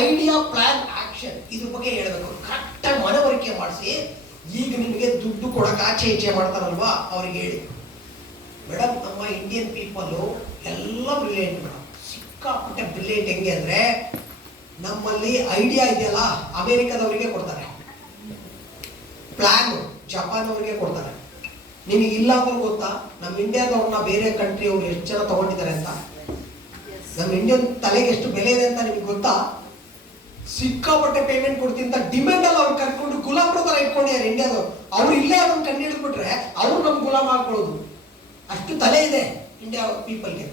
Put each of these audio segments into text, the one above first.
Idea plan action ಇದ್ರ ಬಗ್ಗೆ ಹೇಳ್ಬೇಕು. ಕರೆಕ್ಟಾಗಿ ಮನವರಿಕೆ ಮಾಡಿಸಿ. ಈಗ ನಿಮಗೆ ದುಡ್ಡು ಕೊಡಕ್ಕೆ ಆಚೆ ಈಚೆ ಮಾಡ್ತಾರಲ್ವಾ ಅವ್ರಿಗೆ ಹೇಳಿ, ಮೇಡಮ್ ನಮ್ಮ ಇಂಡಿಯನ್ ಪೀಪಲ್ಲು ಎಲ್ಲ ಬ್ರಿಲಿಯಂಟ್ ಮೇಡಮ್, ಸಿಕ್ಕಾಪಟ್ಟೆ ಬ್ರಿಲಿಯಂಟ್. ಹೆಂಗೆ ಅಂದರೆ ನಮ್ಮಲ್ಲಿ ಐಡಿಯಾ ಇದೆಯಲ್ಲ ಅಮೇರಿಕಾದವರಿಗೆ ಕೊಡ್ತಾರೆ, ಪ್ಲಾನ್ ಜಪಾನ್ ಅವರಿಗೆ ಕೊಡ್ತಾರೆ. ನಿಮಗೆ ಇಲ್ಲ ಅಂದ್ರೆ ಗೊತ್ತಾ ನಮ್ಮ ಇಂಡಿಯಾದವ್ರನ್ನ ಬೇರೆ ಕಂಟ್ರಿ ಅವ್ರು ಎಷ್ಟು ಜನ ತಗೊಂಡಿದ್ದಾರೆ ಅಂತ? ನಮ್ಮ ಇಂಡಿಯನ್ ತಲೆಗೆ ಎಷ್ಟು ಬೆಲೆ ಇದೆ ಅಂತ ನಿಮ್ಗೆ ಗೊತ್ತಾ? ಸಿಕ್ಕಾಪಟ್ಟೆ ಪೇಮೆಂಟ್ ಕೊಡ್ತೀನಿ ಅಂತ ಡಿಮ್ಯಾಂಡ್ ಅಲ್ಲಿ ಅವ್ರು ಕರ್ಕೊಂಡು ಗುಲಾಮ್ರ ತರ ಇಟ್ಕೊಂಡಿದ್ದಾರೆ ಇಂಡಿಯಾದವ್ರು. ಅವ್ರು ಇಲ್ಲೇ ಅದನ್ನ ಕಂಡು ಹಿಡಿದ್ಬಿಟ್ರೆ ಅವ್ರು ನಮ್ ಗುಲಾಮ್ ಹಾಕೊಳ್ಳೋದು. ಅಷ್ಟು ತಲೆ ಇದೆ ಇಂಡಿಯಾ ಪೀಪಲ್ಗೆ.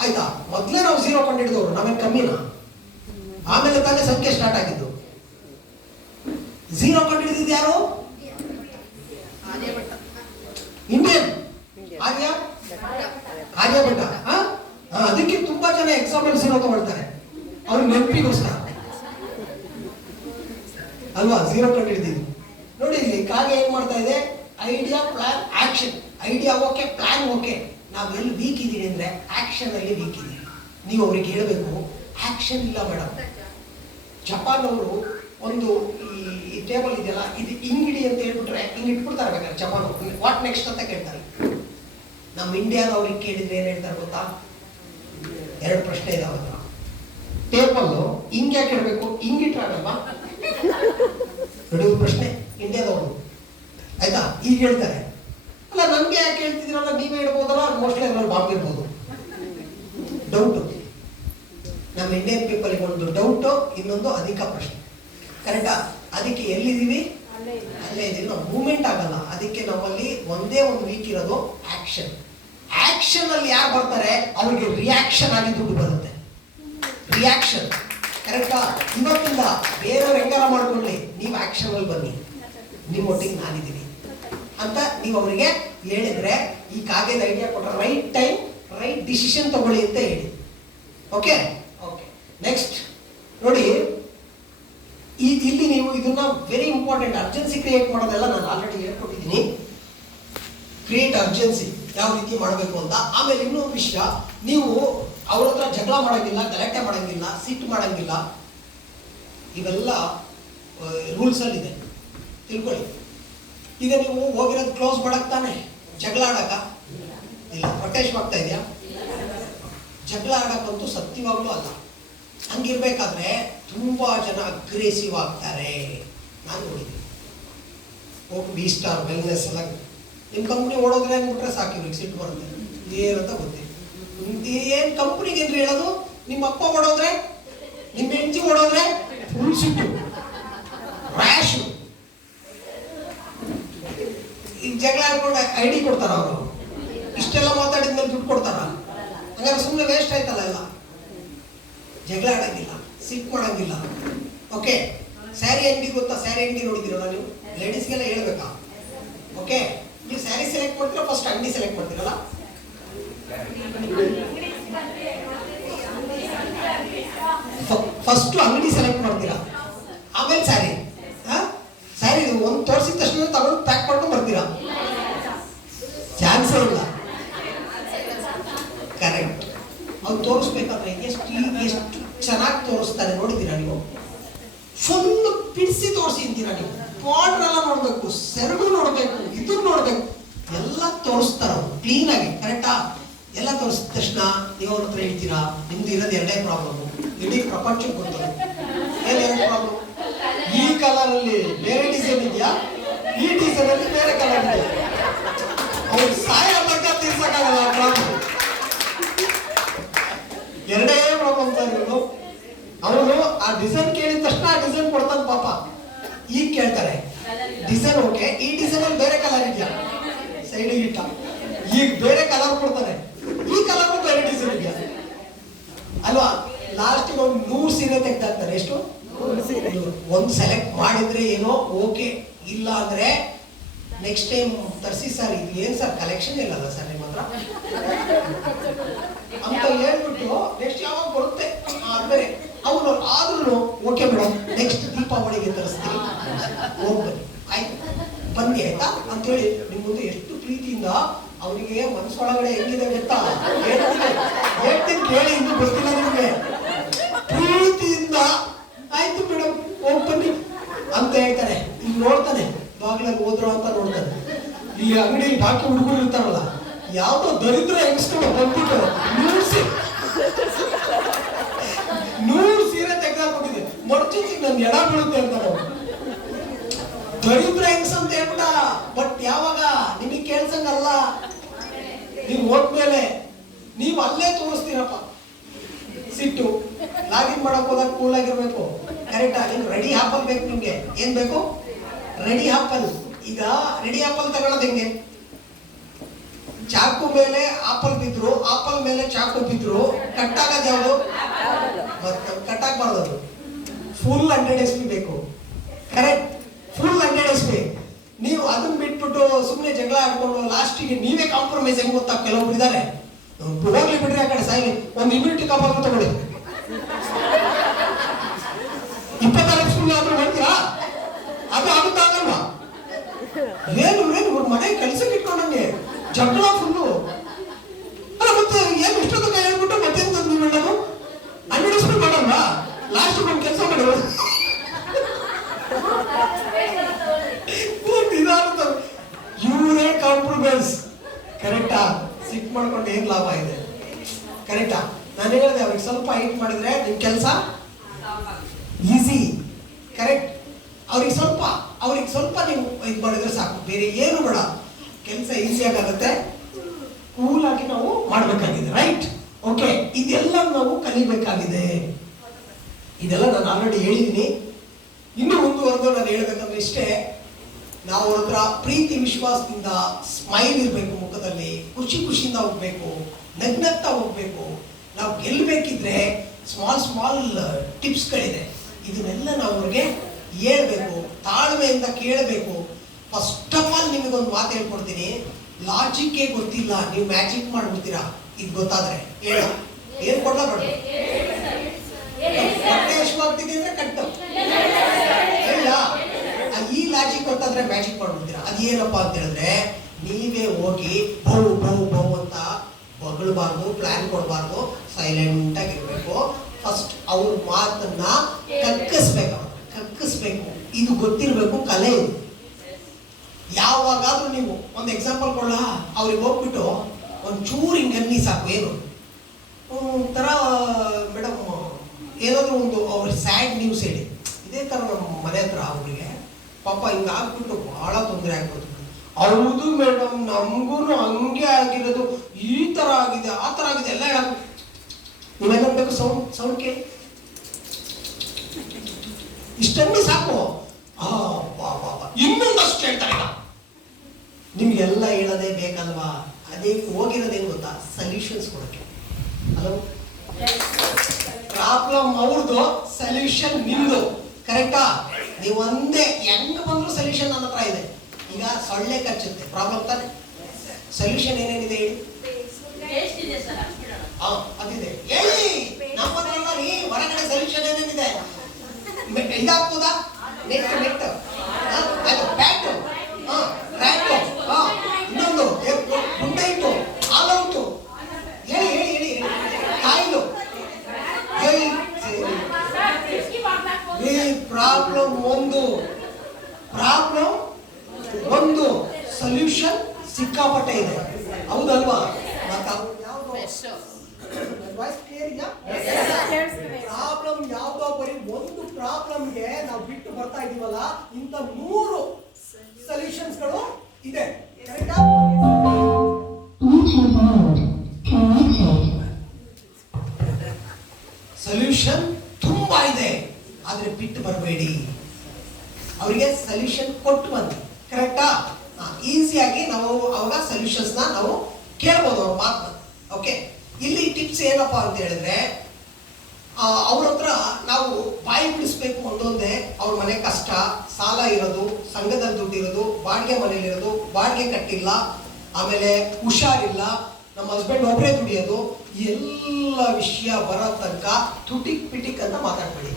ಆಯ್ತಾ? ಮೊದಲೇ ನಾವು ಝೀರೋ ಕಂಡು ಹಿಡಿದವ್ರು, ನಾವೇನು ಕಮ್ಮಿನ? ಆಮೇಲೆ ತಾನೇ ಸಂಖ್ಯೆ ಸ್ಟಾರ್ಟ್ ಆಗಿದ್ದು. ಝೀರೋ ಕಂಡು ಹಿಡಿದಿದ್ದು ಯಾರು? ಇಂಡಿಯನ್ ಆರ್ಯಭಟ್ಟ. ಅದಕ್ಕೆ ತುಂಬಾ ಜನ ಎಕ್ಸಾಂಪಲ್ ಝೀರೋ ತಗೊಳ್ತಾರೆ ಅವ್ರ ನೆನಪಿಗೋಸ್ಕರ ಅಲ್ವಾ? ಝೀರೋ ಕಂಡು ಹಿಡಿದಿದ್ದು ನೋಡಿ. ಇಲ್ಲಿ ಕಾಗೆ ಏನ್ ಮಾಡ್ತಾ ಇದೆ? Idea plan action. Idea okay, plan okay. ನಾವು ಎಲ್ಲಿ ವೀಕ್ ಇದ್ದೀವಿ ಅಂದ್ರೆ ಆಕ್ಷನ್ ಅಲ್ಲಿ ವೀಕ್ ಇದ್ದೀವಿ. ನೀವು ಅವ್ರಿಗೆ ಹೇಳಬೇಕು ಆಕ್ಷನ್ ಇಲ್ಲ ಮೇಡಮ್. ಜಪಾನ್ ಅವರು ಒಂದು ಈ ಟೇಬಲ್ ಇದೆಯಲ್ಲ ಇದು ಹಿಂಗಿಡಿ ಅಂತ ಹೇಳ್ಬಿಟ್ರೆ ಹಿಂಗೆ ಇಟ್ಬಿಡ್ತಾರೆ. ಬೇಕಾದ್ರೆ ಜಪಾನ್ ವಾಟ್ ನೆಕ್ಸ್ಟ್ ಅಂತ ಕೇಳ್ತಾರೆ. ನಮ್ಮ ಇಂಡಿಯಾದವ್ರಿಗೆ ಕೇಳಿದ್ರೆ ಏನ್ ಹೇಳ್ತಾರೆ ಗೊತ್ತಾ? ಎರಡು ಪ್ರಶ್ನೆ ಇದಾವೆ. ಟೇಬಲ್ ಹಿಂಗೆ ಯಾಕೆ ಇಡಬೇಕು? ಹಿಂಗಿಟ್ರಾಗಲ್ವಾ? ನೋಡಿ ಪ್ರಶ್ನೆ ಇಂಡಿಯಾದವರು. ಆಯ್ತಾ? ಈಗ ಹೇಳ್ತಾರೆ ಅಲ್ಲ ನನ್ಗೆ ಯಾಕೆ ಹೇಳ್ತಿದ್ರಲ್ಲ, ನೀವೇ ಹೇಳ್ಬೋದಲ್ಲ, ಮೋಸ್ಟ್ಲಿ ಅದ್ರಲ್ಲಿ ಬಾಂಬ್ ಇರ್ಬೋದು. ಡೌಟು. ನಮ್ಮ ಇಂಡಿಯನ್ ಪೀಪಲ್ಗೆ ಒಂದು ಡೌಟು, ಇನ್ನೊಂದು ಅಧಿಕ ಪ್ರಶ್ನೆ. ಕರೆಕ್ಟಾ? ಅದಕ್ಕೆ ಎಲ್ಲಿದ್ದೀವಿ? ಅಲ್ಲೇ ಇದೀವಿ ನಾವು. ಮೂವ್ಮೆಂಟ್ ಆಗಲ್ಲ. ಅದಕ್ಕೆ ನಮ್ಮಲ್ಲಿ ಒಂದೇ ಒಂದು ವೀಕ್ ಇರೋದು ಆಕ್ಷನ್. ಆಕ್ಷನ್ ಅಲ್ಲಿ ಯಾರು ಬರ್ತಾರೆ ಅವ್ರಿಗೆ ರಿಯಾಕ್ಷನ್ ಆಗಿ ದುಡ್ಡು ಬರುತ್ತೆ. ರಿಯಾಕ್ಷನ್. ಕರೆಕ್ಟಾ? ಇವತ್ತಿಂದ ಬೇರೆಯವ್ರು ಹೆಂಗಾರ ಮಾಡ್ಕೊಳ್ಳಿ, ನೀವು ಆಕ್ಷನ್ ಅಲ್ಲಿ ಬನ್ನಿ, ನಿಮ್ಮ ಒಟ್ಟಿಗೆ ನಾನಿದ್ದೀನಿ ಅಂತ ನೀವು ಅವರಿಗೆ ಹೇಳಿದ್ರೆ, ಈ ಕಾಗೆದ ಐಡಿಯಾ ಕೊಟ್ಟರೆ ರೈಟ್ ಟೈಮ್ ರೈಟ್ ಡಿಸಿಷನ್ ತಗೊಳ್ಳಿ ಅಂತ ಹೇಳಿ. Okay okay. ನೆಕ್ಸ್ಟ್ ನೋಡಿ, ಇಲ್ಲಿ ನೀವು ಇದನ್ನ ವೆರಿ ಇಂಪಾರ್ಟೆಂಟ್. ಅರ್ಜೆನ್ಸಿ ಕ್ರಿಯೇಟ್ ಮಾಡೋದೆಲ್ಲ ನಾನು ಆಲ್ರೆಡಿ ಹೇಳ್ಕೊಟ್ಟಿದ್ದೀನಿ. ಕ್ರಿಯೇಟ್ ಅರ್ಜೆನ್ಸಿ ಯಾವ ರೀತಿ ಮಾಡಬೇಕು ಅಂತ. ಆಮೇಲೆ ಇನ್ನೊಂದು ವಿಷಯ, ನೀವು ಅವ್ರ ಹತ್ರ ಜಗಳ ಮಾಡಂಗಿಲ್ಲ, ಗಲಾಟೆ ಮಾಡಂಗಿಲ್ಲ, ಸಿಟ್ಟು ಮಾಡಂಗಿಲ್ಲ. ಇವೆಲ್ಲ ರೂಲ್ಸ್ ಅಲ್ಲಿ ಇದೆ, ತಿಳ್ಕೊಳ್ಳಿ. ಈಗ ನೀವು ಹೋಗಿರೋದು ಕ್ಲೋಸ್ ಮಾಡಕ್ ತಾನೆ, ಜಗಳ ಆಡಕ ಇಲ್ಲ. ಪ್ರೊಟೆಸ್ಟ್ ಆಗ್ತಾ ಇದೆಯಾ? ಜಗಳ ಆಡಕ್ಕಂತೂ ಸತ್ಯವಾಗ್ಲೂ ಅಲ್ಲ. ಹಂಗಿರ್ಬೇಕಾದ್ರೆ ತುಂಬಾ ಜನ ಅಗ್ರೆಸಿವ್ ಆಗ್ತಾರೆ. ನಾನು ನೋಡಿದ್ದೀನಿ. ಹೋಗಿ ಬಿ ಸ್ಟಾರ್ ವೆಲ್ನೆಸ್ ಎಲ್ಲ ನಿಮ್ಮ ಕಂಪ್ನಿ ಓಡೋದ್ರೆ ಅಂದ್ಬಿಟ್ರೆ ಸಾಕು, ಇವ್ರಿಗೆ ಸಿಟ್ಟು ಬರುತ್ತೆ. ಏನಂತ ಗೊತ್ತಿಲ್ಲ. ಏನ್ ಕಂಪ್ನಿಗೆ ಏನ್ರಿ ಹೇಳೋದು? ನಿಮ್ಮ ಅಪ್ಪ ಓಡೋದ್ರೆ, ನಿಮ್ಮ ಹೆಂಡತಿ ಓಡೋದ್ರೆ ಫುಲ್ ಸಿಟ್ಟು, ರ್ಯಾಶು. ಈಗ ಜಗಳ ಆಡ್ಕೊಂಡು ಐಡಿ ಕೊಡ್ತಾರ ಅವರು. ಇಷ್ಟೆಲ್ಲ ಮಾತಾಡಿದ್ಮೇಲೆ ದುಡ್ಡು ಕೊಡ್ತಾರ? ಹಂಗಾರೆ ಸುಮ್ಮನೆ ವೇಸ್ಟ್ ಆಯ್ತಲ್ಲ ಎಲ್ಲ. ಜಗಳ ಆಡಂಗಿಲ್ಲ, ಸಿಟ್ ಮಾಡಂಗಿಲ್ಲ. ಓಕೆ. ಸ್ಯಾರಿ ಅಂಗಡಿ ಗೊತ್ತಾ? ಸ್ಯಾರಿ ಅಂಗಡಿ ನೋಡಿದಿರಲ್ಲ ನೀವು? ಲೇಡೀಸ್ಗೆಲ್ಲ ಹೇಳ್ಬೇಕಾ? ಓಕೆ. ನೀವು ಸ್ಯಾರಿ ಸೆಲೆಕ್ಟ್ ಮಾಡ್ತೀರಾ ಫಸ್ಟ್ ಅಂಗಡಿ ಸೆಲೆಕ್ಟ್ ಮಾಡ್ತೀರಲ್ಲ? ಫಸ್ಟ್ ಅಂಗಡಿ ಸೆಲೆಕ್ಟ್ ಮಾಡ್ತೀರಾ, ಆಮೇಲೆ ಸ್ಯಾರಿ. ಸ್ಯಾರಿ ಒಂದು ತೋರಿಸಿದ ತಕ್ಷಣ ತಗೊಂಡು ಪ್ಯಾಕ್ ಮಾಡ್ಕೊಂಡು ಬರ್ತೀರಾ? ಚಾನ್ಸೇ ಇಲ್ಲ. ಕರೆಕ್ಟ್. ಅವ್ರು ತೋರಿಸ್ಬೇಕಾದ್ರೆ ಎಷ್ಟು ಚೆನ್ನಾಗಿ ತೋರಿಸ್ತಾರೆ ನೋಡಿದ್ದೀರಾ ನೀವು? ಫುಲ್ ಪಿಡಿಸಿ ತೋರಿಸಿ ಅಂತೀರಾ ನೀವು. ಬಾರ್ಡರ್ ಎಲ್ಲ ನೋಡ್ಬೇಕು, ಸೆರಗು ನೋಡ್ಬೇಕು, ಇದನ್ನ ನೋಡ್ಬೇಕು, ಎಲ್ಲ ತೋರಿಸ್ತಾರ ಅವ್ರು ಕ್ಲೀನ್ ಆಗಿ. ಕರೆಕ್ಟಾ? ಎಲ್ಲ ತೋರಿಸಿದ ತಕ್ಷಣ ನೀವು ಅವ್ರ ಹತ್ರ ಹೇಳ್ತೀರಾ, ನಿಮ್ದು ಇರೋದು ಎರಡೇ ಪ್ರಾಬ್ಲಮ್, ಇಡೀ ಪ್ರಪಂಚಕ್ಕೆ ಗೊತ್ತಲ್ಲ. ಏನ್ ಎರಡು ಪ್ರಾಬ್ಲಮ್? ಈ ಕಲರ್ ಅಲ್ಲಿ ಬೇರೆ ಡಿಸೈನ್ ಇದೆಯಾ, ಈ ಡಿಸೈನ್ ಅಲ್ಲಿ ಬೇರೆ ಕಲರ್ ಇದೆಯಾ? ಅವ್ರು ಸಾಯ ತನಕ ತೀರ್ಸಕ್ಕಾಗಲ್ಲ ಪ್ರಾಬ್ಲಮ್. ಎರಡೇ ಪ್ರಾಬ್ಲಮ್ ಸರ್ ಇವರು. ಅವನು ಆ ಡಿಸೈನ್ ಕೇಳಿದ ತಕ್ಷಣ ಆ ಡಿಸೈನ್ ಕೊಡ್ತಾನೆ ಪಾಪ. ಈಗ ಕೇಳ್ತಾರೆ ಡಿಸೈನ್ ಓಕೆ, ಈ ಡಿಸೈನ್ ಅಲ್ಲಿ ಬೇರೆ ಕಲರ್ ಇದೆಯಾ, ಸೈಡ್ ಇಟ್ಟ. ಈಗ ಬೇರೆ ಕಲರ್ ಕೊಡ್ತಾನೆ, ಈ ಕಲರ್ ಬೇರೆ ಡಿಸೈನ್ ಇದೆಯಾ ಅಲ್ವಾ? ಲಾಸ್ಟ್ ಒಂದು 100 ಸೀರೆ ತೆಗ್ದಾಕ್ತಾರೆ. ಎಷ್ಟು? ಒಂದು ಸೆಲೆಕ್ಟ್ ಮಾಡಿದ್ರೆ ಏನೋ ಓಕೆ, ಇಲ್ಲ ಅಂದ್ರೆ ನೆಕ್ಸ್ಟ್ ಟೈಮ್ ತರಿಸಿ ಸರ್, ಇದು ಏನ್ ಸರ್ ಕಲೆಕ್ಷನ್ ಇಲ್ಲಲ್ಲ ಸರ್ ನಿಮ್ಮ ಹತ್ರ ಅಂತ ಹೇಳ್ಬಿಟ್ಟು ನೆಕ್ಸ್ಟ್ ಯಾವಾಗ ಬರುತ್ತೆ ಆದ್ಮೇಲೆ ಅವ್ರು ಆದ್ರೂ ಓಕೆ ಮೇಡಮ್ ನೆಕ್ಸ್ಟ್ ದೀಪಾವಳಿಗೆ ತರಿಸ್ತೀವಿ, ಹೋಗ್ಬನ್ನಿ ಆಯ್ತು ಬನ್ನಿ ಆಯ್ತಾ ಅಂತೇಳಿ ನಿಮ್ ಮುಂದೆ ಎಷ್ಟು ಪ್ರೀತಿಯಿಂದ ಅವರಿಗೆ ಮನಸ್ಸೊಳಗಡೆ ಹೆಂಗಿದೆ ಗೊತ್ತಾ? ಹೇಳ್ತೀನಿ ಕೇಳಿ, ಇನ್ನು ಗೊತ್ತಿಲ್ಲ ನಿಮಗೆ. ಪ್ರೀತಿಯಿಂದ ಅಂಗಡಿಯಲ್ಲಿ ಬಾಕಿ ಹುಡುಗರು ಇರ್ತಾರಲ್ಲ, ಯಾವ್ದೋ ದರಿದ್ರ ಹೆಂಗಸ್ಕೊಂಡು ಬಂದ್ಬಿಟ್ಟು 100 ಸೀರೆ ತೆಗೆದಾಕೊಂಡಿದೆ, ಮರ್ಚಿಸಿ ನನ್ ಎಡ ಬೀಳುತ್ತೆ ಅಂತ. ದರಿದ್ರ ಹೆಂಗಸ ಅಂತ ಹೇಳ್ಬಿಟ್ಟ. ಬಟ್ ಯಾವಾಗ ನಿಮಗೆ ಕೇಳ್ಸಂಗಲ್ಲ, ನೀವು ಹೋದ್ಮೇಲೆ ನೀವು ಅಲ್ಲೇ ತೋರಿಸ್ತೀರಪ್ಪ. ಸಿಟ್ಟು ಲಾಗಿನ್ ಮಾಡಕ್ ಹೋದಾಗ ಕೂಲ್ ಆಗಿರ್ಬೇಕು. ಕರೆಕ್ಟಾ? ನಿಮ್ಗೆ ರೆಡಿ ಆಪಲ್ ಬೇಕು. ನಿಮ್ಗೆ ಏನ್ ಬೇಕು? Ready apple. ಈಗ ರೆಡಿ ಆಪಲ್ ತಗೊಳ್ಳೋದು ಹೆಂಗೆ? ಚಾಕು ಮೇಲೆ ಆಪಲ್ ಬಿದ್ರು, ಆಪಲ್ ಮೇಲೆ ಚಾಕು ಬಿದ್ರು, ಕಟ್ ಆಗೋದು ಯಾವುದು? ಕಟ್ ಆಗ್ಬಾರ್ದು. ಅದು ಫುಲ್ 100 SP ಬೇಕು. Correct, full 100 SP. ನೀವು ಅದನ್ನ ಬಿಟ್ಬಿಟ್ಟು ಸುಮ್ಮನೆ ಜಗಳ ಆಡ್ಕೊಂಡು ಲಾಸ್ಟಿಗೆ ನೀವೇ ಕಾಂಪ್ರಮೈಸ್ ಹೆಂಗ್ ಗೊತ್ತಾ? ಕೆಲವೊಬ್ರು ಇದ್ದಾರೆ, ಹೋಗ್ಲಿ ಬಿಡ್ರಿ ಆ ಕಡೆ ಸಾಯ್ಲಿ, ಒಂದು ಇಮ್ಯುನಿಟಿ ಕಾಂಪೌಂಡ್ ತಗೊಳ್ಳಿ, 26 SP ಆದ್ರೂ ಮಾಡ್ತೀರಾ? ಅದು ಆಗುತ್ತಾಗಲ್ವಾ? ಏನು ಮನೆ ಕೆಲ್ಸಕ್ಕೆ ಇಟ್ಕೊಂಡಂಗೆ ಜಗಳ ಫುಲ್ಲು. ಅಲ್ಲ ಮತ್ತೆ ಏನು ಇಷ್ಟೊತ್ತು ಕೈ ಹೇಳ್ಬಿಟ್ಟು ಮತ್ತೆ ನೀವು ಹೇಳೋದು 100 SP ಮಾಡಲ್ವಾ? ಲಾಸ್ಟ್ ಒಂದು ಕೆಲಸ ಮಾಡೋದು ಇವರೇ ಕಾಂಪ್ರಮೈಸ್. ಕರೆಕ್ಟಾ? ಸಿಕ್ ಮಾಡ್ಕೊಂಡು ಏನ್ ಲಾಭ ಇದೆ? ಕರೆಕ್ಟಾ? ನಾನು ಹೇಳಿದೆ ಅವ್ರಿಗೆ ಸ್ವಲ್ಪ ಹೈಟ್ ಮಾಡಿದ್ರೆ ನಿಮ್ ಕೆಲಸ ಈಸಿ. ಕರೆಕ್ಟ್? ಅವ್ರಿಗೆ ಸ್ವಲ್ಪ ನೀವು ಇದು ಮಾಡಿದ್ರೆ ಸಾಕು, ಬೇರೆ ಏನು ಬೇಡ, ಕೆಲಸ ಈಸಿಯಾಗಿ ಆಗುತ್ತೆ. ಕೂಲ್ ಆಗಿ ನಾವು ಮಾಡ್ಬೇಕಾಗಿದೆ. ರೈಟ್? ಓಕೆ, ಇದೆಲ್ಲ ನಾವು ಕಲಿಬೇಕಾಗಿದೆ. ಇದೆಲ್ಲ ನಾನು ಆಲ್ರೆಡಿ ಹೇಳಿದ್ದೀನಿ. ಇನ್ನು ಮುಂದುವರೆದು ನಾನು ಹೇಳ್ಬೇಕಂದ್ರೆ ಇಷ್ಟೇ, ನಾವು ಅವ್ರ ಹತ್ರ ಪ್ರೀತಿ ವಿಶ್ವಾಸದಿಂದ ಸ್ಮೈಲ್ ಇರಬೇಕು, ಮುಖದಲ್ಲಿ ಖುಷಿಯಿಂದ ಹೋಗ್ಬೇಕು, ನಗ್ನಗ್ತಾ ಹೋಗ್ಬೇಕು. ನಾವು ಗೆಲ್ಲಬೇಕಿದ್ರೆ ಸ್ಮಾಲ್ ಟಿಪ್ಸ್ಗಳಿದೆ, ಇದನ್ನೆಲ್ಲ ನಾವು ಅವ್ರಿಗೆ ಹೇಳ್ಬೇಕು, ತಾಳ್ಮೆಯಿಂದ ಕೇಳಬೇಕು. ಫಸ್ಟ್ ಆಫ್ ಆಲ್ ನಿಮಗೊಂದು ಮಾತು ಹೇಳ್ಕೊಡ್ತೀನಿ, ಲಾಜಿಕ್ಕೇ ಗೊತ್ತಿಲ್ಲ, ನೀವು ಮ್ಯಾಜಿಕ್ ಮಾಡ್ಬಿಡ್ತೀರಾ. ಇದು ಗೊತ್ತಾದ್ರೆ ಹೇಳ, ಏನ್ ಕೊಡ್ಲ ಬೇಡ, ಹೊಟ್ಟೆ ಎಷ್ಟಾಗ್ತಿದೆ ಅಂದ್ರೆ ಕಟ್ಟು ಹೇಳ. ಈ ಲಾಜಿಕ್ ಗೊತ್ತಾದ್ರೆ ಮ್ಯಾಜಿಕ್ ಮಾಡ್ಬಿಡ್ತೀರಾ. ಅದೇನಪ್ಪಾ ಅಂತ ಹೇಳಿದ್ರೆ, ನೀವೇ ಹೋಗಿ ಬೌ ಅಂತ ಬಗಳಬಾರ್ದು, ಪ್ಲಾನ್ ಕೊಡಬಾರ್ದು, ಸೈಲೆಂಟ್ ಆಗಿರ್ಬೇಕು. ಫಸ್ಟ್ ಅವ್ರ ಮಾತನ್ನ ಕಕ್ಕಿಸ್ಬೇಕು. ಇದು ಗೊತ್ತಿರ್ಬೇಕು, ಕಲೆ ಇದು. ಯಾವಾಗಾದ್ರೂ ನೀವು ಒಂದು ಎಕ್ಸಾಂಪಲ್ ಕೊಡಲ್ಲ, ಅವ್ರಿಗೆ ಹೋಗ್ಬಿಟ್ಟು ಒಂಚೂರು ಹಿಂಗನ್ನಿ ಸಾಕು, ಏನು ಒಂಥರ ಮೇಡಮ್ ಏನಾದ್ರು ಒಂದು ಅವ್ರ ಸ್ಯಾಡ್ ನ್ಯೂಸ್ ಹೇಳಿ, ಇದೇ ತರ ನಮ್ಮ ಮನೆ ಹತ್ರ ಅವ್ರಿಗೆ ಪಾಪ ಹಿಂಗಾಗ್ಬಿಟ್ಟು ಬಹಳ ತೊಂದರೆ ಆಗ್ಬೋದು. ಹೌದು ಮೇಡಮ್, ನಮಗೂ ಹಂಗೆ ಆಗಿರೋದು, ಈ ತರ ಆಗಿದೆ, ಆ ತರ ಆಗಿದೆ ಎಲ್ಲ ಹೇಳ. ನೀವೇನಬೇಕು? ಸೌಂಡ್ ಕೇಳಿ, ಇಷ್ಟನ್ನೇ ಸಾಕು. ಇನ್ನೊಂದಷ್ಟು ಹೇಳ್ತಾರೆ. ನಿಮ್ಗೆಲ್ಲ ಹೇಳೋದೇ ಬೇಕಲ್ವಾ? ಅದೇ ಹೋಗಿರೋದೇನು ಗೊತ್ತಾ? ಸೊಲ್ಯೂಷನ್ಸ್ ಕೊಡಕ್ಕೆ. ಹಲೋ, ಪ್ರಾಬ್ಲಮ್ ಅವ್ರದ್ದು, ಸೊಲ್ಯೂಷನ್ ನಿಮ್ದು. ಕರೆಕ್ಟಾ? ನೀವು ಒಂದೇ ಹೆಂಗ್ ಬಂದ್ರು ಸೊಲ್ಯೂಷನ್ ನನ್ನ ಹತ್ರ ಇದೆ. ಈಗ ಸೊಳ್ಳೆ ಕಚ್ಚುತ್ತೆ, ಪ್ರಾಬ್ಲಮ್ ತಾನೆ. ಸೊಲ್ಯೂಷನ್ ಏನೇನಿದೆ ಹೇಳಿ? ಅದಿದೆ ಹೇಳಿ. ನಮ್ಮದ್ರಲ್ಲ ರೀ, ಹೊರಗಡೆ ಸೊಲ್ಯೂಷನ್ ಏನೇನಿದೆ? ಇದಾಗ್ತದಾ? ನೆಟ್ ಬ್ಯಾಟು, ಇನ್ನೊಂದು ಗುಂಡೆ ಇಟ್ಟು, ಆಲ್ ಔಟು, ಹೇಳಿ ಕಾಯಿಲು ಹೇಳಿ. ಪ್ರಾಬ್ಲಮ್ ಒಂದು ಸೊಲ್ಯೂಷನ್ ಸಿಕ್ಕಾಪಟ್ಟೆ ಇದೆ, ಹೌದಲ್ವಾ? ಪ್ರಾಬ್ಲಮ್ ಯಾವ್ದೋ ಬರೀ ಒಂದು ಪ್ರಾಬ್ಲಮ್ಗೆ ನಾವು ಬಿಟ್ಟು ಬರ್ತಾ ಇದೀವಲ್ಲ, ಇಂಥ 3 ಸೊಲ್ಯೂಷನ್ಸ್ಗಳು ಇದೆ. ಸೊಲ್ಯೂಷನ್ ತುಂಬಾ ಇದೆ, ಆದ್ರೆ ಬಿಟ್ಟು ಬರಬೇಡಿ. ಅವರಿಗೆ ಸೊಲ್ಯೂಷನ್ ಕೊಟ್ಟು ಬನ್ನಿ. ಕರೆಕ್ಟಾ? ಈಸಿಯಾಗಿ ನಾವು ಅವಾಗ ಸೊಲ್ಯೂಷನ್ಸ್ ನಾವು ಕೇಳ್ಬೋದು ಅವ್ರ ಮಾತನ್ನ. ಓಕೆ, ಇಲ್ಲಿ ಟಿಪ್ಸ್ ಏನಪ್ಪಾ ಅಂತ ಹೇಳಿದ್ರೆ, ಅವ್ರ ಹತ್ರ ನಾವು ಬಾಯಿ ಬಿಡಿಸ್ಬೇಕು ಒಂದೊಂದೇ. ಅವ್ರ ಮನೆ ಕಷ್ಟ, ಸಾಲ ಇರೋದು, ಸಂಘದಲ್ಲಿ ದುಡ್ಡು ಇರೋದು, ಬಾಡಿಗೆ ಮನೇಲಿ ಇರೋದು, ಬಾಡಿಗೆ ಕಟ್ಟಿಲ್ಲ, ಆಮೇಲೆ ಹುಷಾರಿಲ್ಲ, ನಮ್ಮ ಹಸ್ಬೆಂಡ್ ಒಬ್ಬರೇ ದುಡಿಯೋದು, ಎಲ್ಲ ವಿಷಯ ಬರೋ ತನಕ ತುಟಿಕ್ ಅಂತ ಮಾತಾಡ್ಬೇಡಿ.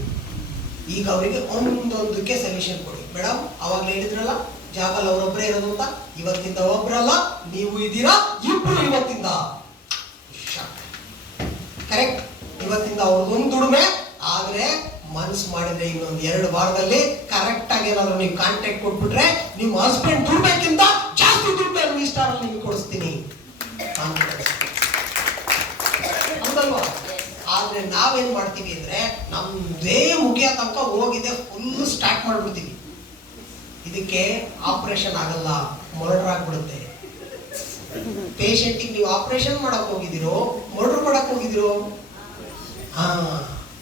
ಈಗ ಅವರಿಗೆ ಒಂದೊಂದಕ್ಕೆ ಸೊಲ್ಯೂಷನ್ ಕೊಡಿ. ಮೇಡಮ್ ಅವಾಗಲೇ ಹೇಳಿದ್ರಲ್ಲ, ಜಾಬಲ್ಲಿ ಅವರೊಬ್ಬರೇ ಇರೋದು ಅಂತ, ಇವತ್ತಿಂದ ಒಬ್ಬರಲ್ಲ, ನೀವು ಇದ್ದೀರಾ ಇಬ್ರು ಇವತ್ತಿಂದ. ಕರೆಕ್ಟ್? ಇವತ್ತಿಂದ ಅವ್ರದ್ದೊಂದು ದುಡಿಮೆ, ಆದ್ರೆ ಮನ್ಸು ಮಾಡಿದ್ರೆ ಇನ್ನೊಂದು 2 ವಾರದಲ್ಲಿ ಕರೆಕ್ಟ್ ಆಗಿ ಏನಾದ್ರು ನೀವು ಕಾಂಟ್ಯಾಕ್ಟ್ ಕೊಟ್ಬಿಟ್ರೆ ನಿಮ್ಮ ಹಸ್ಬೆಂಡ್ ದುಡ್ಬೇಕಿಂತ ಜಾಸ್ತಿ ದುಡ್ಡು ಸ್ಟಾರ್ ಅಲ್ಲಿ ನಿಮ್ಗೆ ಕೊಡಿಸ್ತೀನಿ ಹೌದಲ್ವಾ? ಆದ್ರೆ ನಾವೇನ್ ಮಾಡ್ತೀವಿ ಅಂದ್ರೆ ನಮ್ದೇ ಮುಗಿಯೋ ತನಕ ಹೋಗಿದೆ ಫುಲ್ ಸ್ಟಾರ್ಟ್ ಮಾಡ್ಬಿಡ್ತೀವಿ. ಇದಕ್ಕೆ ಆಪರೇಷನ್ ಆಗಲ್ಲ, ಮರ್ಡರ್ ಆಗ್ಬಿಡುತ್ತೆ. ಪೇಷಂಟಿಗೆ ನೀವು ಆಪರೇಷನ್ ಮಾಡಕ್ ಹೋಗಿದ್ದೀರೋ ಮರ್ಡರ್ ಮಾಡಕ್ ಹೋಗಿದ್ದೀರೋ? ಹಾ,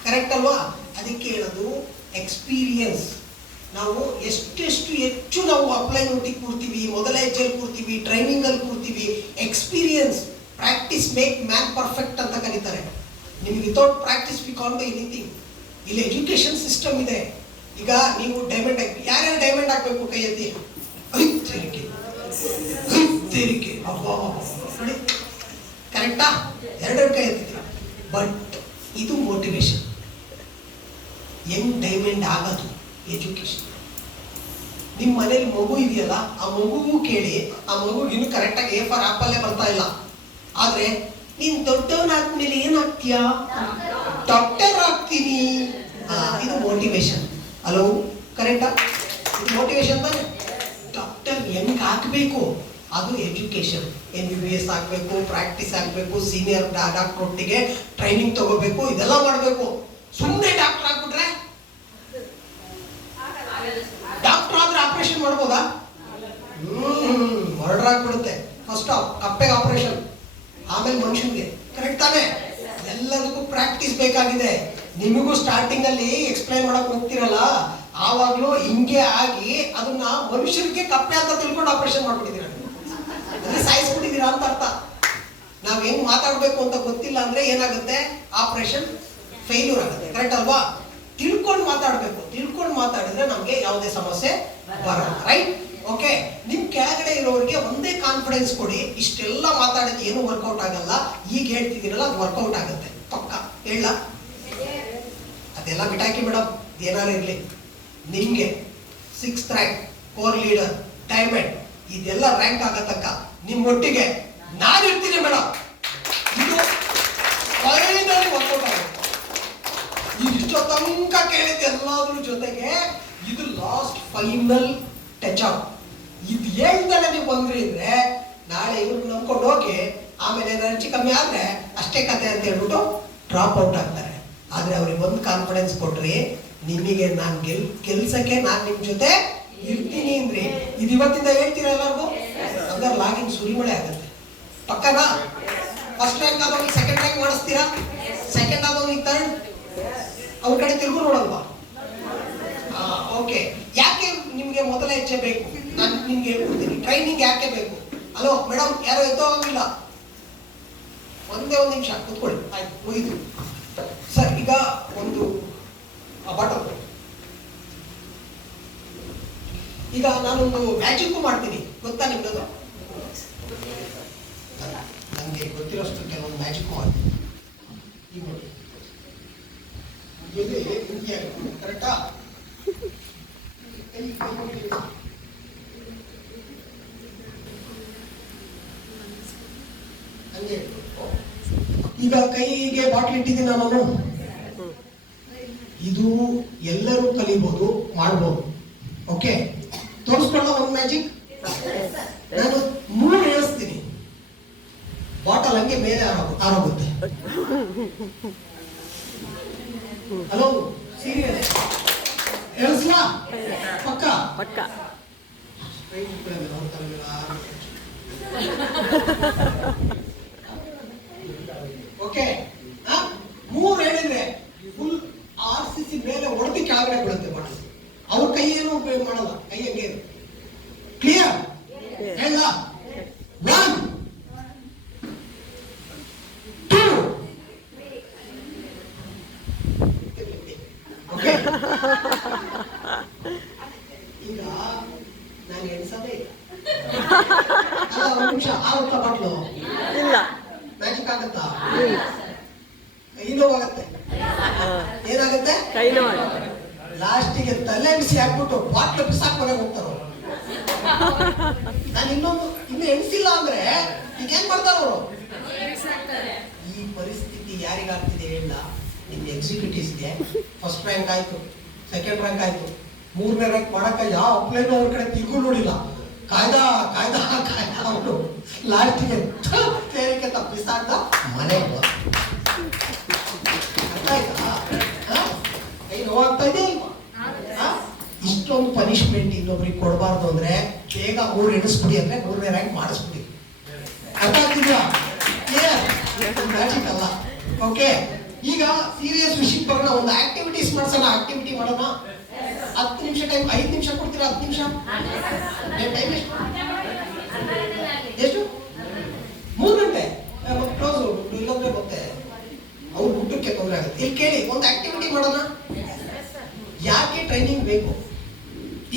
ಕರೆಕ್ಟ್ ಅಲ್ವಾ? ಅದಕ್ಕೆ ಹೇಳೋದು ಎಕ್ಸ್ಪೀರಿಯನ್ಸ್. ನಾವು ಎಷ್ಟೆಷ್ಟು ಹೆಚ್ಚು ನಾವು ಅಪ್ಲೈ ನೋಟಿಗೆ ಕೂರ್ತೀವಿ, ಮೊದಲ ಹೆಜ್ಜೆಲ್ಲಿ ಕೂರ್ತೀವಿ, ಟ್ರೈನಿಂಗ್ ಅಲ್ಲಿ ಕೂರ್ತೀವಿ. Experience, practice make man perfect ಅಂತ ಕರೀತಾರೆ. ನಿಮ್ಗೆ without practice we can't do anything. ಇಲ್ಲಿ ಎಜುಕೇಶನ್ ಸಿಸ್ಟಮ್ ಇದೆ. ಈಗ ನೀವು ಡೈಮಂಡ್ ಯಾರ್ಯಾರು ಡೈಮಂಡ್ ಹಾಕ್ಬೇಕು ಕೈ ಎತ್ತಿ. ತೆರಿಗೆ ನೋಡಿ, ಕರೆಕ್ಟಾ? ಎರಡೆರಡು ಕೈ ಎತ್ತಿದ್ದೀರ. ಬಟ್ ಇದು ಮೋಟಿವೇಶನ್. ಹೆಂಗ್ ಡೈಮಂಡ್ ಆಗೋದು ಎಜುಕೇಶನ್. ನಿಮ್ಮ ಮನೇಲಿ ಮಗು ಇದೆಯಲ್ಲ, ಆ ಮಗುಗೂ ಕೇಳಿ, ಆ ಮಗು ಇನ್ನು ಕರೆಕ್ಟಾಗಿ ಎ ಫಾರ್ ಆಪಲ್ಲೇ ಬರ್ತಾ ಇಲ್ಲ. ಆದ್ರೆ ನೀನ್ ದೊಡ್ಡವನಾದ್ಮೇಲೆ ಏನಾಗ್ತೀಯಾ? ಡಾಕ್ಟರ್ ಆಗ್ತೀನಿ. ಇದು ಮೋಟಿವೇಶನ್. ಹಲೋ, ಕರೆಕ್ಟಾ? ಇದು ಮೋಟಿವೇಶನ್ ತಾನೆ. ಡಾಕ್ಟರ್ ಹೆಂಗ್ ಹಾಕ್ಬೇಕು ಅದು ಎಜುಕೇಶನ್. MBBS ಆಗ್ಬೇಕು, ಪ್ರಾಕ್ಟೀಸ್ ಆಗ್ಬೇಕು, ಸೀನಿಯರ್ ಡಾಕ್ಟರ್ ಒಟ್ಟಿಗೆ ಟ್ರೈನಿಂಗ್ ತಗೋಬೇಕು, ಇದೆಲ್ಲ ಮಾಡಬೇಕು. ಸುಮ್ಮನೆ ಡಾಕ್ಟರ್ ಆಗ್ಬಿಟ್ರೆ, ಡಾಕ್ಟರ್ ಆದ್ರೆ ಆಪರೇಷನ್ ಮಾಡ್ಬೋದಾ? ಮರ್ಡರ್ ಆಗ್ಬಿಡುತ್ತೆ. ಫಸ್ಟ್ ಕಪ್ಪೆಗೆ ಆಪರೇಷನ್, ಆಮೇಲೆ ಮನುಷ್ಯನ್ಗೆ. ಕರೆಕ್ಟ್ ತಾನೆ? ಎಲ್ಲದಕ್ಕೂ ಪ್ರಾಕ್ಟೀಸ್ ಬೇಕಾಗಿದೆ. ನಿಮಗೂ ಸ್ಟಾರ್ಟಿಂಗ್ ಅಲ್ಲಿ ಎಕ್ಸ್ಪ್ಲೈನ್ ಮಾಡಕ್ ಹೋಗ್ತಿರಲ್ಲ, ಆವಾಗ್ಲೂ ಹಿಂಗೆ ಆಗಿ ಅದನ್ನ ಮನುಷ್ಯರಿಗೆ ಕಪ್ಪೆ ಅಂತ ತಿಳ್ಕೊಂಡು ಆಪರೇಷನ್ ಮಾಡ್ಬಿಟ್ಟಿದ್ದೀರ, ಅಂದ್ರೆ ಸಾಯಿಸ್ಬಿಟ್ಟಿದ್ದೀರಾ ಅಂತ ಅರ್ಥ. ನಾವ್ ಹೆಂಗ್ ಮಾತಾಡ್ಬೇಕು ಅಂತ ಗೊತ್ತಿಲ್ಲ ಅಂದ್ರೆ ಏನಾಗುತ್ತೆ? ಆಪರೇಷನ್ ಫೇಲ್ಯೂರ್ ಆಗುತ್ತೆ. ಕರೆಕ್ಟ್ ಅಲ್ವಾ? ತಿಳ್ಕೊಂಡು ಮಾತಾಡ್ಬೇಕು. ತಿಳ್ಕೊಂಡು ಮಾತಾಡಿದ್ರೆ ನಮ್ಗೆ ಯಾವುದೇ ಸಮಸ್ಯೆ ಬರಲ್ಲ. ರೈಟ್? ಓಕೆ. ನಿಮ್ ಕೆಳಗಡೆ ಇರೋರಿಗೆ ಒಂದೇ ಕಾನ್ಫಿಡೆನ್ಸ್ ಕೊಡಿ, ಇಷ್ಟೆಲ್ಲ ಮಾತಾಡೋದು ಏನು ವರ್ಕೌಟ್ ಆಗಲ್ಲ, ಈಗ ಹೇಳ್ತಿದ್ದೀರಲ್ಲ ಅದು ವರ್ಕೌಟ್ ಆಗುತ್ತೆ ಪಕ್ಕ. ಹೇಳ, ಅದೆಲ್ಲ ಬಿಟಾಕಿ ಮೇಡಮ್, ಏನಾರು ಇರ್ಲಿ. ನಿಮ್ಗೆ 6th rank, core leader, diamond ಇದೆಲ್ಲ ರ್ಯಾಂಕ್ ಆಗತಕ್ಕ ನಿಮ್ ಒಟ್ಟಿಗೆ ನಾನು ಇರ್ತೀನಿ ಮೇಡಮ್. ಇದು ಫೈನಲಿ ವರ್ಕೌಟ್ ಆಗುತ್ತೆ. ಈಗ ಇಷ್ಟೋ ತನಕ ಕೇಳಿದ್ದೆ ಎಲ್ಲಾದ್ರೂ ಜೊತೆಗೆ ಇದು ಲಾಸ್ಟ್ ಫೈನಲ್ ಟಚ್ ಅಪ್. ಇದು ಹೇಳ್ದಲ್ಲ ನೀವು ಬಂದ್ರಿ ಅಂದ್ರೆ ನಾಳೆ ಇವ್ರಿಗೆ ನಂಬ್ಕೊಂಡು ಹೋಗಿ ಆಮೇಲೆ ಎನರ್ಜಿ ಕಮ್ಮಿ ಆದ್ರೆ ಅಷ್ಟೇ ಕತೆ ಅಂತ ಹೇಳ್ಬಿಟ್ಟು ಡ್ರಾಪ್ ಔಟ್ ಆಗ್ತಾರೆ. ಆದ್ರೆ ಅವ್ರಿಗೆ ಒಂದು ಕಾನ್ಫಿಡೆನ್ಸ್ ಕೊಟ್ರಿ, ನಿಮಗೆ ನಾನು ಕೆಲ್ಸಕ್ಕೆ ನಾನು ನಿಮ್ ಜೊತೆ ಇರ್ತೀನಿ ಅಂದ್ರಿ. ಇದು ಇವತ್ತಿಂದ ಹೇಳ್ತೀರಾ ಎಲ್ಲರಿಗೂ? ಅಂದ್ರೆ ಲಾಗಿನ್ ಸುರಿಮಳೆ ಆಗುತ್ತೆ ಪಕ್ಕನಾ? ಫಸ್ಟ್ ರ್ಯಾಂಕ್ ಆದವ್ರಿಗೆ ಸೆಕೆಂಡ್ ರ್ಯಾಂಕ್ ಮಾಡಿಸ್ತೀರಾ? ಸೆಕೆಂಡ್ ಆದವ್ರಿಗೆ ಥರ್ಡ್, ಅವ್ರ ಕಡೆ ತಿರುಗು ನೋಡಲ್ವಾ? ಓಕೆ. ಯಾಕೆ ನಿಮ್ಗೆ ಮೊದಲ ಹೆಜ್ಜೆ ಬೇಕು? ನಾನು ನಿಮ್ಗೆ ಹೇಳ್ಕೊಡ್ತೀನಿ. ಟ್ರೈನಿಂಗ್ ಯಾಕೆ ಬೇಕು? ಹಲೋ ಮೇಡಮ್, ಯಾರೋ ಎದ್ದೋಗಂಗಿಲ್ಲ, ಒಂದೇ ಒಂದು ನಿಮಿಷ ಕೂತ್ಕೊಳ್ಳಿ. ಆಯ್ತು, ಮುಗಿದು ಸರ್. ಈಗ ಒಂದು ಬಾಟಲ್, ಈಗ ನಾನೊಂದು ಮ್ಯಾಜಿಕ್ ಮಾಡ್ತೀನಿ, ಗೊತ್ತಾ ನಿಮ್ಗದು? ನನಗೆ ಗೊತ್ತಿರೋಷ್ಟು ಕೆಲವೊಂದು ಮ್ಯಾಜಿಕ್ ಮಾಡ್ತೀನಿ. ಈಗ ನೋಡಿ, ಕರೆಕ್ಟಾ? ಈಗ ಕೈಗೆ ಬಾಟ್ಲ್ ಇಟ್ಟಿದ್ದೀನಿ ನಾನು. ಇದು ಎಲ್ಲರೂ ಕಲಿಬಹುದು, ಮಾಡ್ಬೋದು. ಓಕೆ, ತೋರಿಸ್ಕೊಳ್ಳೋ ಒಂದು ಮ್ಯಾಜಿಕ್. ನಾನು 3 ಹೇಳಿಸ್ತೀನಿ, ಬಾಟಲ್ ಹಂಗೆ ಮೇಲೆ ಆರೋಗುತ್ತೆ. Hello, serious ಹೇಳಿಸ್ಲಾ? ಪಕ್ಕ ಪಕ್ಕ. ಓಕೆ, 3 ಹೇಳಿದ್ರೆ ಫುಲ್ RCC ಮೇಲೆ ಹೊಡೆದು ಕೆಳಗಡೆ ಬೀಳುತ್ತೆ ಬಾಟಲ್. ಅವ್ರ ಕೈ ಏನು ಉಪಯೋಗ ಮಾಡಲ್ಲ, ಕೈ ಹಂಗೆ. ಕ್ಲಿಯರ್? ಹೇಳ 1 2. ಓಕೆ, ಈಗ ನಾನು ಎಣಿಸೋದೇ ಇಲ್ಲ. ಒಂದು ನಿಮಿಷ ಆಗುತ್ತಾ ಬಾಟ್ಲು? ಇಲ್ಲ. ಮ್ಯಾಜಿಕ್ ಆಗುತ್ತಾ? ಕೈ ನೋವಾಗತ್ತೆ. ಏನಾಗುತ್ತೆ? ಕೈ ನೋವಾಗುತ್ತೆ. ಲಾಸ್ಟಿಗೆ ತಲೆ ಬಿಸಿ ಹಾಕ್ಬಿಟ್ಟು ಬಾಟ್ಲು ಬಿಸಾಕ್ ಮನೆಗೆ ಹೋಗ್ತಾರ. ನಾನು ಇನ್ನು ಎಣಿಸಿಲ್ಲ ಅಂದ್ರೆ ಈಗ ಏನ್ ಮಾಡ್ತಾರ ಅವರು? ಈ ಪರಿಸ್ಥಿತಿ ಯಾರಿಗಾಗ್ತಿದೆ ಹೇಳ? ನಿಮ್ ಎಕ್ಸಿಕ್ಯೂಟಿವ್ಸ್ಗೆ ಫಸ್ಟ್ ರ್ಯಾಂಕ್ ಆಯ್ತು, ಸೆಕೆಂಡ್ ರ್ಯಾಂಕ್ ಆಯ್ತು, 3ನೇ ರ್ಯಾಂಕ್ ಮಾಡಕ್ಕ ಯಾವ ಅಪ್ಲೈನು ಅವ್ರ ಕಡೆ ತಿರುಗು ನೋಡಿಲ್ಲ. ಕಾಯ್ದ ಕಾಯ್ದ ಕಾಯ್ದ ಅವನು ಲಾಸ್ಟಿಗೆ ಸೇರಿಕೆ ತಪ್ಪಿಸಾಡ್ದ ಮನೆಗೆ ಹೋದ. ಅರ್ಥ ಆಯ್ತಾ? ಕೈ ನೋವಾಗ್ತಾ ಇದೆ ಇಲ್ವಾ? ಇಷ್ಟೊಂದು ಪನಿಷ್ಮೆಂಟ್ ಇನ್ನೊಬ್ರಿಗೆ ಕೊಡಬಾರ್ದು ಅಂದ್ರೆ ಬೇಗ 3 ಎಣಿಸ್ಬಿಡಿ ಅಂದ್ರೆ 3ನೇ ರ್ಯಾಂಕ್ ಮಾಡಿಸ್ಬಿಡಿ. ಅರ್ಥ ಆಗ್ತಿದ್ಯಾ? ಮ್ಯಾಜಿಕ್ ಅಲ್ಲ. ಓಕೆ, ಈಗ ಸೀರಿಯಸ್ ವಿಷಯಕ್ಕೆ ಬರೋಣ. ಒಂದು ಆಕ್ಟಿವಿಟೀಸ್ ಮಾಡ್ಸೋಣ. ಆಕ್ಟಿವಿಟಿ ಮಾಡೋಣ. 10 ನಿಮಿಷ ಟೈಮ್, 5 ನಿಮಿಷ ಕೊಡ್ತೀರಾ? 10 ನಿಮಿಷ ಟೈಮ್ ಎಷ್ಟು? 3 ಗಂಟೆ ಕ್ಲೋಸ್. ಇಲ್ಲಂದ್ರೆ ಮತ್ತೆ ಅವ್ರ ಊಟಕ್ಕೆ ತೊಂದರೆ ಆಗುತ್ತೆ. ಇಲ್ಲಿ ಕೇಳಿ, ಒಂದು ಆಕ್ಟಿವಿಟಿ ಮಾಡೋಣ. ಯಾಕೆ ಟ್ರೈನಿಂಗ್ ಬೇಕು?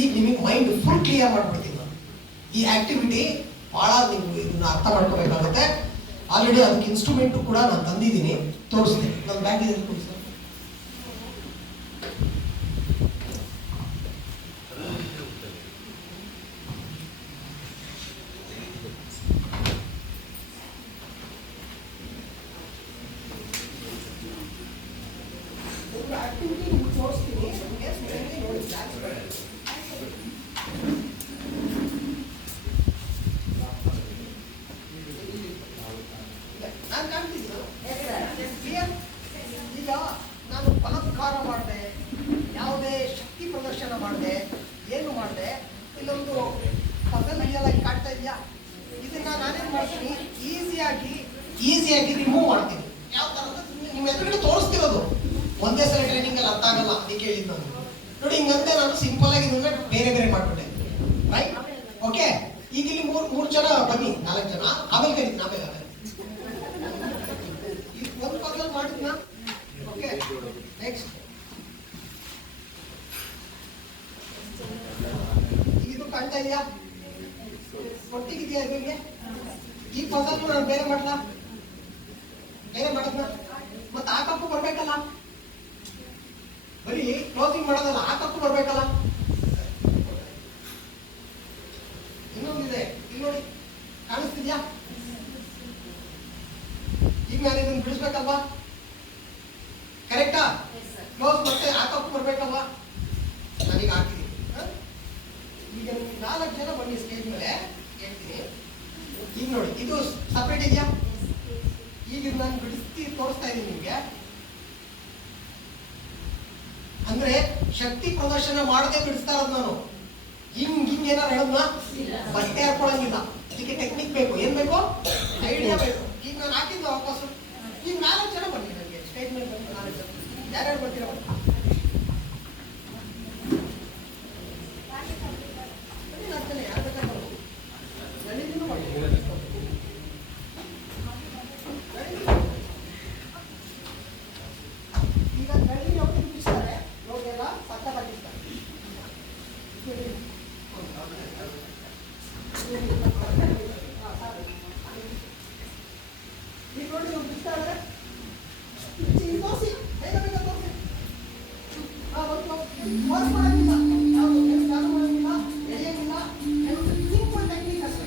ಈಗ ನಿಮಗೆ ಮೈಂಡ್ ಫುಲ್ ಕ್ಲಿಯರ್ ಮಾಡ್ಬಿಡ್ತೀನಿ ನಾನು. ಈ ಆಕ್ಟಿವಿಟಿ ಬಹಳ ನೀವು ಇದನ್ನ ಅರ್ಥ ಮಾಡ್ಕೋಬೇಕಾಗುತ್ತೆ. ಆಲ್ರೆಡಿ ಅದಕ್ಕೆ ಇನ್ಸ್ಟ್ರೂಮೆಂಟ್ ಕೂಡ ನಾನು ತಂದಿದ್ದೀನಿ, ತೋರಿಸ್ತೀನಿ. ನನ್ನ ಬ್ಯಾಗ್ ಇದೆ, ತೋರಿಸ್ತೀನಿ. ಆಕ್ಟಿವಿಟಿ ತೋರಿಸ್ತೀನಿ. ನೋಡಿ, ಈಗ ನಾನು ಬಲಾತ್ಕಾರ ಮಾಡಿದೆ, ಯಾವುದೇ ಶಕ್ತಿ ಪ್ರದರ್ಶನ ಮಾಡಿದೆ, ಏನು ಮಾಡಿದೆ, ಇಲ್ಲೊಂದು ಪದಲ್ ಇದೆಯಲ್ಲ ಕಾಡ್ತಾ ಇದೆಯಾ, ಇದನ್ನ ನಾನೇನು ಮಾಡ್ತೀನಿ, ಈಸಿಯಾಗಿ ರಿಮೂವ್ ಮಾಡ್ತೀನಿ. ಯಾವ ಥರದ ನಿಮ್ಮ ಎದುರುಗಡೆ ತೋರಿಸ್ತಿರೋದು. ಒಂದೇ ಸಲ ಟ್ರೈನಿಂಗ್ ಅಲ್ಲಿ ಅರ್ಥ ಆಗಲ್ಲ, ಅದಕ್ಕೆ ಹೇಳಿದ್ದು ನಾನು. ನೋಡಿ, ಹಿಂಗಂತೆ ನಾನು ಸಿಂಪಲ್ ಆಗಿ ಇದನ್ನ ಬೇರೆ ಬೇರೆ ಮಾಡ್ಬಿಟ್ಟೆ. ರೈಟ್? ಓಕೆ, ಈಗ ಇಲ್ಲಿ ಮೂರು ಜನ ಬನ್ನಿ, 4 ಜನ. ಆಮೇಲೆ ಕರೀತೀನಿ, ಆಮೇಲೆ ಒಂದು ಪದಲ್ ಮಾಡಿದ್ನ. Okay, next. ಇದು ಕಾಣ್ತಾ ಇದೆಯಾ? ಒಟ್ಟಿಗಿದೆಯಾ ಇದ್ರಿಗೆ? ಈ ಪದಲ್ ನಾನು ಬೇರೆ ಮಾಡಲ್ಲ, ಬೇರೆ ಮಾಡಿದ್ನ. ಮತ್ತೆ ಆ ಕಪ್ಪು ಬರ್ಬೇಕಲ್ಲ, ಬರೀ ಕ್ಲೋಸಿಂಗ್ ಮಾಡೋದಲ್ಲ, ಆ ಕಪ್ಪು ಬರ್ಬೇಕಲ್ಲ. ಇನ್ನೊಂದಿದೆ, ಇಲ್ಲಿ ನೋಡಿ, ಕಾಣಿಸ್ತಿದ್ಯಾ? ಈಗ ನಾನು ಇದನ್ನು ಬಿಡಿಸ್ಬೇಕಲ್ವಾ? ಕರೆಕ್ಟಾ? ಕ್ಲೋಸ್ ಮತ್ತೆ ಆ ಕಪ್ಪು ಬರ್ಬೇಕಲ್ವಾ? ನಾನೀಗ ಹಾಕಿದ್ದೀನಿ. ಈಗ 4 ಜನ ಬನ್ನಿ ಸ್ಟೇಜ್ ಮೇಲೆ, ಹೇಳ್ತೀನಿ. ಈಗ ನೋಡಿ, ಇದು ಸಪ್ರೇಟ್ ಇದೆಯಾ? ಈಗ ನಾನು ಬಿಡಿಸ್ತಿ ತೋರಿಸ್ತಾ ಇದ್ದೀನಿ ನಿಮ್ಗೆ. ಅಂದ್ರೆ ಶಕ್ತಿ ಪ್ರದರ್ಶನ ಮಾಡದೆ ಬಿಡಿಸ್ತಾ ಇರೋದು ನಾನು. ಹಿಂಗ್ ಏನಾರು ಹೇಳೋದ್ನ ಬಟ್ಟೆ ಹಾಕೊಳ್ಳಂಗಿಲ್ಲ. ಇದಕ್ಕೆ ಟೆಕ್ನಿಕ್ ಬೇಕು. ಏನ್ ಬೇಕು? ಐಡಿಯಾ ಬೇಕು. ಈಗ ನಾನು ಹಾಕಿದ್ದು ವಾಪಸ್. ಈಗ 4 ಜನ ಬನ್ನಿ ನನಗೆ ಸ್ಟೇಜ್ ಮೇಲೆ ಬಂದು. 4 ಜನ ಯಾರ್ಯಾರು ಬರ್ತೀರ? ಈಗ ಗಳಿ ಯಾವತ್ತು ಬಿಡಿಸ್ತಾರೆ ನೋಡಿ, ಎಲ್ಲ ಸಕ್ಕತ್ತಾಗಿರ್ತಾರೆ. ಈಗ ನೋಡಿ, ನೀವು ಬಿಡ್ತಾರೆ ತೋರಿಸಿ, ಬೇಗ ಬೇಗ ತೋರಿಸಿ. ವಾಶ್ ಮಾಡೋಂಗಿಲ್ಲ, ಯಾವುದು ಸ್ನಾನ ಮಾಡೋಂಗಿಲ್ಲ, ಎಳೆಯೋಂಗಿಲ್ಲ. ಸಿಂಪಲ್ ಟೆಕ್ನಿಕ್ ಅಷ್ಟೇ.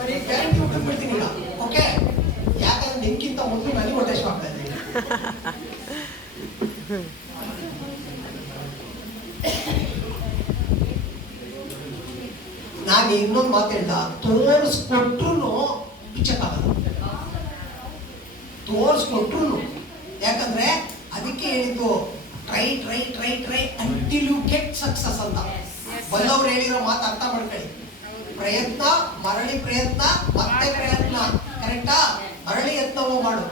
ಸರಿ, ಗ್ಯಾರಂಟಿ ಬಿಟ್ಬಿಡ್ತೀನಿ ಈಗ. ಓಕೆ, ಯಾಕಂದ್ರೆ ನಿಮ್ಗಿಂತ ಮೊದಲು ನನಗೆ ಹೊಟ್ಟೆ ಆಗ್ತಾ ಇದೆ. ನಾನು ಇನ್ನೊಂದು ಮಾತು ಹೇಳ್ದ, ತೋರಿಸ್ಕೊಟ್ರು ಬಿಚ್ಚಕ್ಕಾಗಲ್ಲ. ತೋರಿಸ್ಕೊಟ್ರು, ಯಾಕಂದ್ರೆ ಅದಕ್ಕೆ ಹೇಳಿದ್ದು try try try try until you get success ಅಂತ. ಬಲ್ಲವ್ರು ಹೇಳಿರೋ ಮಾತು ಅರ್ಥ ಮಾಡ್ಕೊಳ್ಳಿ. ಪ್ರಯತ್ನ, ಮರಳಿ ಪ್ರಯತ್ನ, ಮತ್ತೆ ಪ್ರಯತ್ನ. ಕರೆಕ್ಟಾ? ಮರಳಿ ಯತ್ನವೋ ಮಾಡು.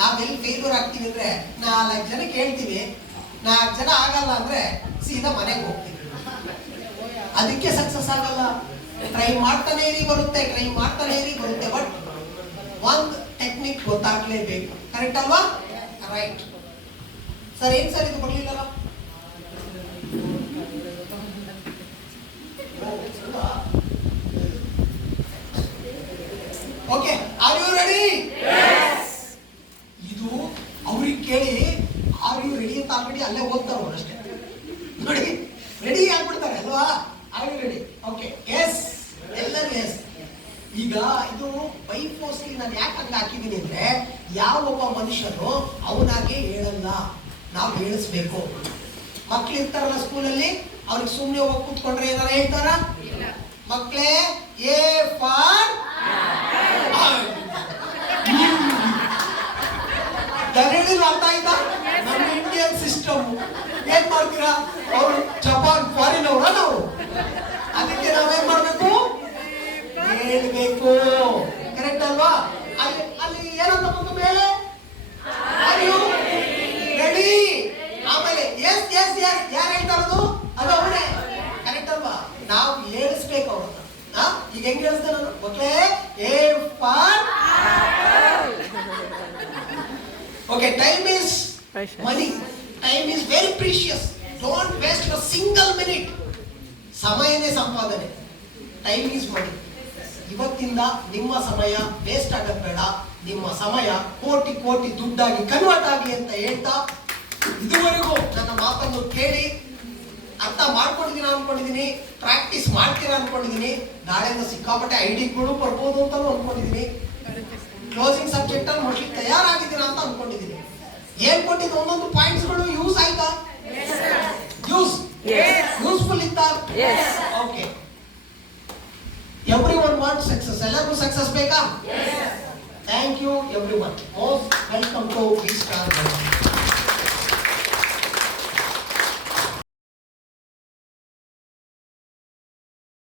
ನಾವೆಲ್ಲಿ ಫೇಲ್ಯೂರ್ ಆಗ್ತೀವಿ ಅಂದ್ರೆ 4 ಜನಕ್ಕೆ ಹೇಳ್ತೀವಿ, 4 ಜನ ಆಗಲ್ಲ ಅಂದ್ರೆ ಸೀದಾ ಮನೆಗೆ ಹೋಗ್ತೀವಿ. ಅದಕ್ಕೆ ಸಕ್ಸಸ್ ಆಗಲ್ಲ. ಟ್ರೈ ಮಾಡ್ತಾನೆ ಇರಿ, ಬರುತ್ತೆ. ಟ್ರೈ ಮಾಡ್ತಾನೆ ಇರಿ, ಬರುತ್ತೆ. ಬಟ್ ಒಂದು ಟೆಕ್ನಿಕ್ ಗೊತ್ತಾಗ್ಲೇಬೇಕು. ಕರೆಕ್ಟ್ ಅಲ್ವಾ? Right sir. ಏನ್ ಸರ್ ಇದು ಬರ್ಲಿಲ್ಲಲ್ಲ? Okay, are you ready? ಈಗ ಇದು ಬೈ ಫೋರ್ಸ್ಲಿ ನಾನು ಯಾಕೆ ಹಂಗೆ ಹಾಕಿದ್ದೀನಿ ಅಂದ್ರೆ ಯಾವೊಬ್ಬ ಮನುಷ್ಯನು ಅವನಾಗೆ ಹೇಳಲ್ಲ, ನಾವು ಹೇಳಿಸ್ಬೇಕು. ಮಕ್ಳು ಇರ್ತಾರಲ್ಲ ಸ್ಕೂಲಲ್ಲಿ, ಅವ್ರಿಗೆ ಸುಮ್ಮನೆ ಹೋಗಿ ಕೂತ್ಕೊಂಡ್ರೆ ಏನಾರ ಹೇಳ್ತಾರ? ಮಕ್ಕಳೇ ಎ ಫಾರ್ ಹೇಳಿಲ್ಲ, ಅರ್ಥ ಆಯ್ತಾ? ನಮ್ಮ ಇಂಡಿಯನ್ ಸಿಸ್ಟಮ್ ಏನ್ ಮಾಡ್ತೀರಾ? ಅವರು ಜಪಾನ್ ಫಾರಿನ್ ಅವರ, ನಾವು ಅದಕ್ಕೆ ನಾವೇನ್ ಮಾಡ್ಬೇಕು? ಹೇಳ್ಬೇಕು. ಕರೆಕ್ಟ್ ಅಲ್ವಾ? ಅಲ್ಲಿ ಅಲ್ಲಿ ಏನಂತ ಬಂತು ಮೇಲೆ? ರೆಡಿ. ಆಮೇಲೆ ಎಸ್ ಎಸ್ ಎಸ್ ಯಾರು ಹೇಳ್ತಾರದು? ಅದು ಅವರೇ. ಕರೆಕ್ಟ್ ಅಲ್ವಾ? ನಾವು ಹೇಳಿಸ್ಬೇಕು ಅವ್ರನ್ನ. ಈಗ ಹೆಂಗ್ ಹೇಳಿಸ್ದೆ ನಾನು? ಮಕ್ಕಳೇ A for. Okay, time is money. Time is very precious. Don't waste a single minute. ಸಮಯನೇ ಸಂಪಾದನೆ. Time is money. ಇವತ್ತಿಂದ ನಿಮ್ಮ ಸಮಯ ವೇಸ್ಟ್ ಆಗೋದು ಬೇಡ. ನಿಮ್ಮ ಸಮಯ ಕೋಟಿ ಕೋಟಿ ದುಡ್ಡಾಗಿ ಕನ್ವರ್ಟ್ ಆಗಲಿ ಅಂತ ಹೇಳ್ತಾ, ಇದುವರೆಗೂ ನನ್ನ ಮಾತನ್ನು ಕೇಳಿ ಅರ್ಥ ಮಾಡ್ಕೊಂಡಿದ್ದೀನ ಅನ್ಕೊಂಡಿದ್ದೀನಿ, ಪ್ರಾಕ್ಟೀಸ್ ಮಾಡ್ತೀರಾ ಅನ್ಕೊಂಡಿದ್ದೀನಿ. ನಾಳೆಯಿಂದ ಸಿಕ್ಕಾಪಟ್ಟೆ ಐಡಿಗಳು ಬರ್ಬೋದು ಅಂತಾನು ಅನ್ಕೊಂಡಿದ್ದೀನಿ. ಕ್ಲೋಸಿಂಗ್ ಸಬ್ಜೆಕ್ಟ್ ಅಲ್ಲಿ ಮೋಸ್ಟ್ಲಿ ತಯಾರಾಗಿದ್ದೀರಾ ಅಂತ ಅನ್ಕೊಂಡಿದ್ದೀನಿ. ಹೇಳ್ಕೊಟ್ಟಿದ್ದು ಒಂದೊಂದು ಪಾಯಿಂಟ್ಸ್ಗಳು ಯೂಸ್ ಆಯ್ತಾ? ಯೂಸ್ಫುಲ್ ಇತ್ತಾ? ಓಕೆ. Everyone want success. ಎಲ್ಲರಿಗೂ ಸಕ್ಸಸ್ ಬೇಕಾ? Thank you everyone. Most welcome to V star.